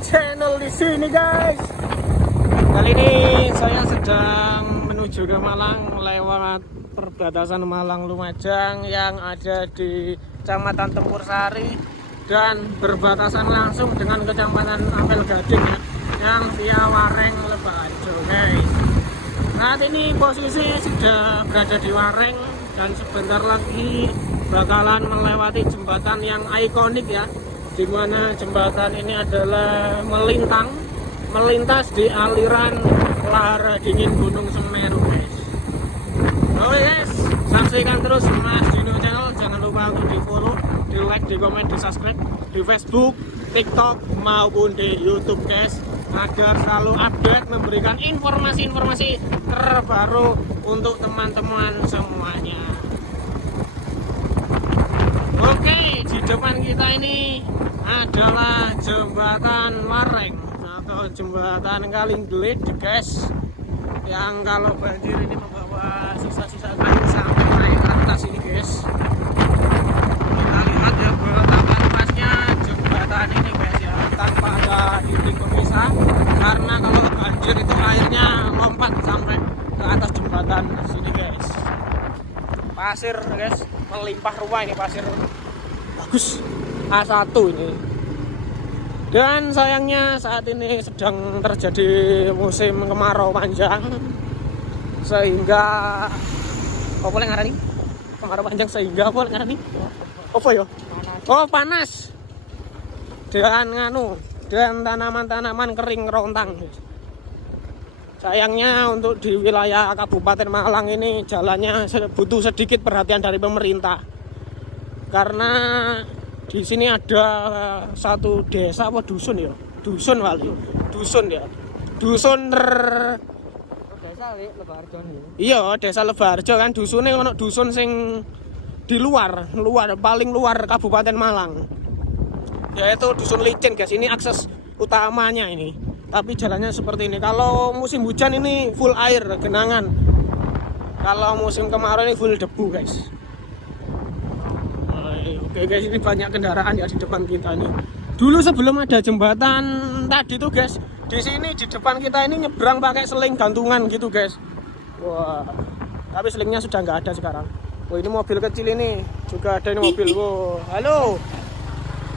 channel di sini guys. Kali ini saya sedang menuju ke Malang lewat perbatasan Malang Lumajang yang ada di Kecamatan Tempur Sari dan berbatasan langsung dengan Kecamatan Ampel Gading ya, yang via Wareng Lebarjo guys. Saat ini posisi sudah berada di Wareng dan sebentar lagi bakalan melewati jembatan yang ikonik ya, dimana jembatan ini adalah melintas di aliran lahar dingin Gunung Semeru guys. Oke guys, saksikan terus Mas Dino Channel. Jangan lupa untuk di follow, di like, di komen, di subscribe di Facebook, TikTok maupun di YouTube guys, agar selalu update memberikan informasi-informasi terbaru untuk teman-teman semuanya. Oke, di depan kita ini adalah jembatan Wareng atau jembatan Kalingglet guys, yang kalau banjir ini membawa sisa-sisa kayu sampai naik ke atas ini guys. Kita lihat ya betapa luasnya jembatan ini guys ya, tanpa ada titik pemisah, karena kalau banjir itu airnya lompat sampai ke atas jembatan sini guys. Pasir guys, melimpah ruah ini, pasir bagus A1 ini. Dan sayangnya saat ini sedang terjadi musim kemarau panjang, sehingga apa boleh ngarani kemarau panjang, sehingga apa boleh ngarani apa ya, oh panas dan tanaman-tanaman kering rontang. Sayangnya untuk di wilayah Kabupaten Malang ini jalannya butuh sedikit perhatian dari pemerintah, karena di sini ada satu desa apa dusun ya, dusun Desa Lebarjo nih. Iya, desa Lebarjo kan, dusunnya ono dusun sing di luar paling luar Kabupaten Malang, yaitu dusun licin guys. Ini akses utamanya ini, tapi jalannya seperti ini. Kalau musim hujan ini full air genangan, kalau musim kemarau ini full debu guys. Oke guys, ini banyak kendaraan ya di depan kita nih. Dulu sebelum ada jembatan tadi tuh guys, di sini di depan kita ini nyebrang pakai seling gantungan gitu guys. Wah, tapi selingnya sudah nggak ada sekarang. Wah, ini mobil kecil ini juga ada, ini mobil. Wah, halo.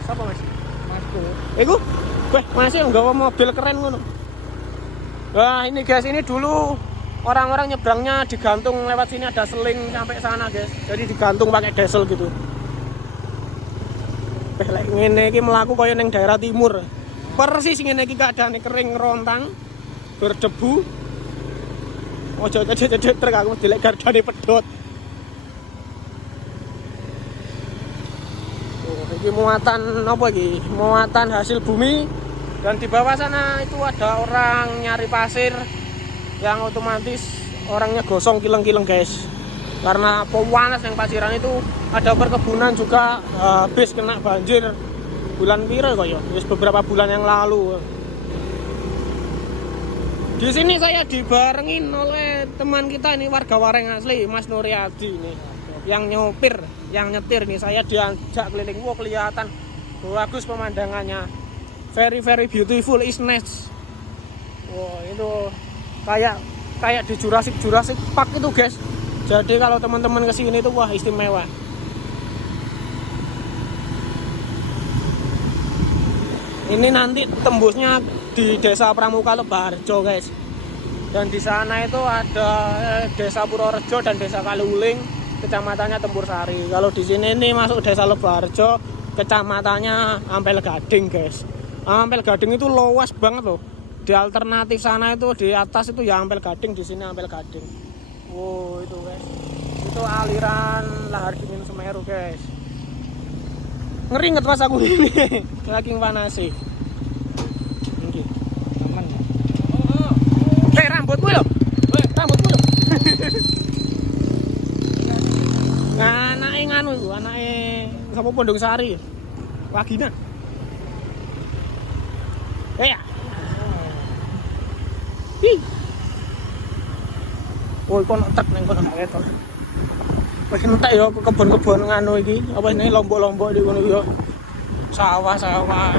Siapa mas? Masku. Weh, masih nggak mobil keren ngono. Wah, ini guys, ini dulu orang-orang nyebrangnya digantung lewat sini, ada seling sampai sana guys. Jadi digantung pakai desel gitu. Lek ngene iki mlaku kaya ning daerah timur. Persis ngene iki keadaane kering rontang, berdebu. Ojo cecet truk aku dilek gardane pedhot. Oh, iki muatan apa iki? Muatan hasil bumi, dan di bawah sana itu ada orang nyari pasir yang otomatis orangnya gosong kileng-kileng guys. Karena panas yang pasiran itu, ada perkebunan juga habis kena banjir bulan piro kok ya, beberapa bulan yang lalu. Di sini saya dibarengin oleh teman kita ini, warga Wareng asli, Mas Nuryadi ini, yang nyopir, yang nyetir nih. Saya diajak keliling, wah kelihatan bagus pemandangannya, very beautiful, is nice. Wah, itu kayak di Jurassic Park itu guys. Jadi kalau teman-teman kesini itu wah istimewa. Ini nanti tembusnya di Desa Pramuka Lebarjo guys. Dan di sana itu ada Desa Purworejo dan Desa Kaliuling, kecamatannya Tempur Sari. Kalau di sini ini masuk Desa Lebarjo, kecamatannya Ampel Gading guys. Ampel Gading itu luas banget loh. Di alternatif sana itu di atas itu ya Ampel Gading, di sini Ampel Gading. Wow, itu guys, itu aliran lahar dingin Semeru guys. Ngeringet pas aku ini saking panas sih. Oke, aman ya. Rambutmu loh, rambutmu loh. Anake nganu iku, anake sapa Pondok Sari, Wagina. Ya. Woi, kono truk nang kono ketok. Wis entek ya kebon-kebon nganu iki, apa jenenge lombok-lombok di kono ya. Sawah-sawah.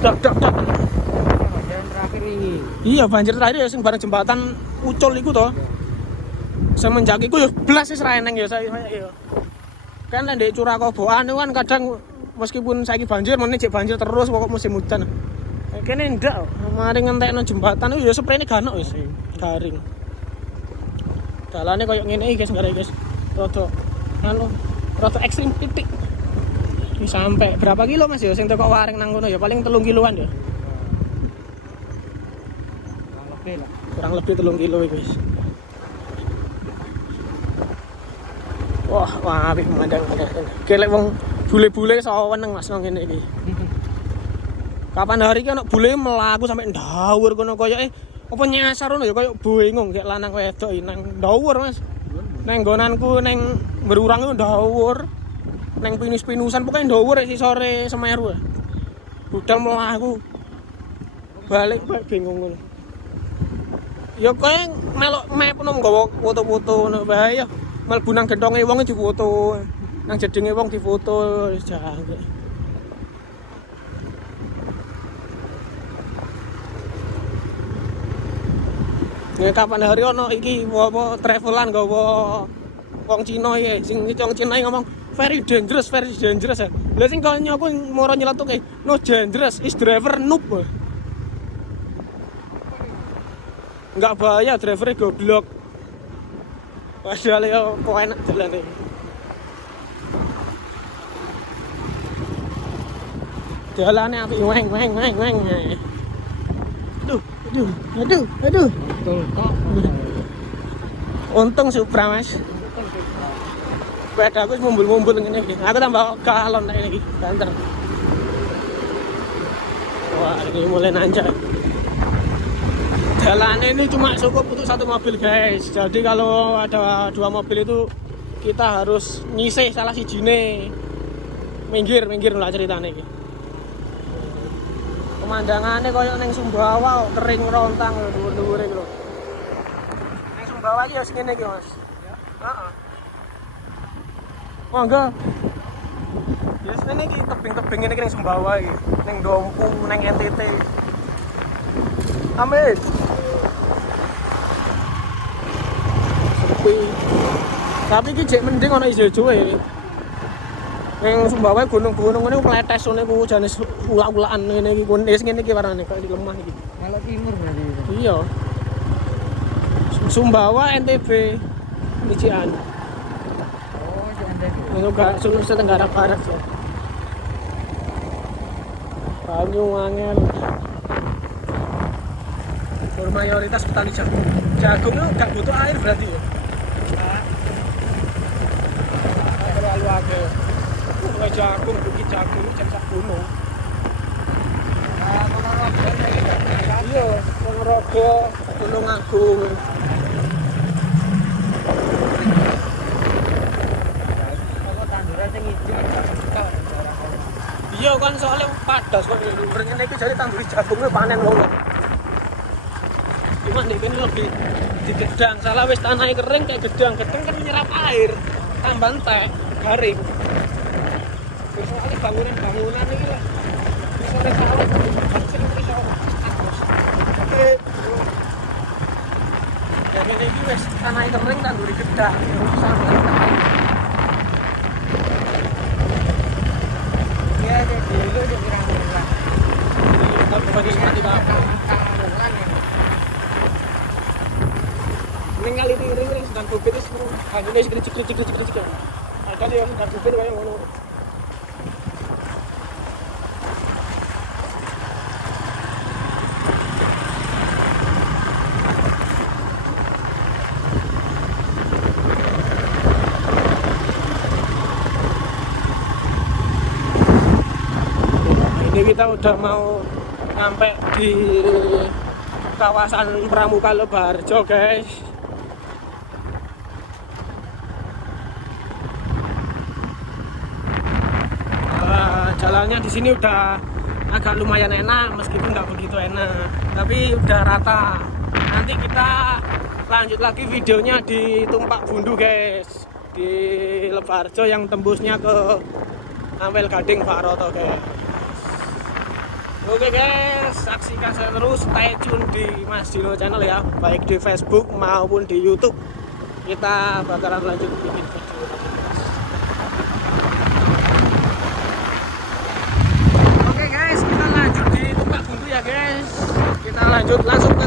dak. Banjir terakhir ini. Iya, banjir terakhir ya sing bareng jembatan Ucul iku to. Semenjak iku ya blas wis ra eneng ya saya ya. Kan ndek Curah Koboan itu kan kadang meskipun saiki banjir meneh cek banjir terus pokok musim hujan. Kene ndak, mari ngentekno jembatan itu ya sprene ganok wis. Garing. Dalane koyo ngene iki guys, ngare guys. Rada ekstrim titik. Ini sampai berapa kilo Mas ya sing teko Waring nang kono ya paling 3 kiloan ya. Kurang lebih 3 kilo iki guys. Wah, apik memandang. Kelek wong bule-bule saweneng Mas nang kene iki. Kapan hari iki ana bule mlaku sampe ndawur kono koyoke apa nyasar ngono ya koyo bingung gek lanang wedok nang ndawur Mas. Nang nggonanku ning Berurang itu ndawur. Nang pinus-pinusan pokoke ndawur si sore Semeru. Budal mlaku. Balik bingung ngono. Ya kowe melok map ngono nggawa foto-foto ngono bae ya. Mlebu nang genthonge wong difoto, nang jedenge wong difoto wis jangkrik. Ya kapan hari ono iki apa travelan nggawa wong Cina iki sing wong Cina ngomong very dangerous ya. Lah sing kaya aku moro nyeletuke no dangerous is driver noob. Enggak bahaya drivernya goblok. Padahal ya kok enak jalan ini. Jalannya api weng. Aduh. Untung Supra Mas. Sepeda aku mumbul ngene iki. Aku tambah galon nek iki, banter. Wah, ini mulai nanjak. Jalan ini cuma cukup untuk 1 mobil guys. Jadi kalau ada 2 mobil itu kita harus nyisih salah sijine. Minggir lah ceritane iki. Pemandangannya koyo ning Sumbawa kering rontang dhuwur-dhuwure iki lho. Ning Sumbawa iki ya ngene iki Mas. Heeh. Monggo. Ya ngene iki tebing-tebing ngene iki ning Sumbawa iki. Ning Dompu, ning NTT. Amin. Tapi iki jek mending ana ijo-ijoe. Ning Sumbawa gunung-gunung ngene meletes ngene ku jane ulak-ulakan ngene iki wis ngene iki warnane kok lemah iki. Kalau timur berarti. Iya. Sumbawa NTB Nician. Oh, si NTB. Sulawesi Tenggara Barat ya. Banyuwangen. Mayoritas petani jagung. Jagung itu gak butuh air berarti ya. Terlalu agak. Jagung, bukit jagung, jam gunung. Iya, Ponorogo, Gunung Agung. Iya kan soalnya padas kok ngene iki jare tandur jagungnya panen wong. Cuma nek kene lebih digedang, salah wis tanahnya kering kayak gedang kan menyerap air. Tambah entek, garing. Soalnya bangunan ini lah sore sawah sering iso agus. Oke. Ya ngene iki wis tanah kering kan nduri gedang sama. Ya jadi lu di pirang-pirang. Tapi bagi mati apa? Ning kali ring-ring sedang bubit wis hanyune cicik-cicik. Ada yang sedang bubit kaya ngono. Ini kita udah mau nyampe di kawasan Pramuka Lebarjo guys. Jalannya di sini udah agak lumayan enak meskipun nggak begitu enak, tapi udah rata. Nanti kita lanjut lagi videonya di Tumpak Bundu guys, di Lebarjo yang tembusnya ke Ampel Gading Pak Roto guys. Oke guys, saksikan saya terus, stay tune di Mas Dino Channel ya, baik di Facebook maupun di YouTube. Kita bakalan lanjut bikin video. Oke guys, kita lanjut di tempat bumbu ya guys. Kita lanjut langsung ke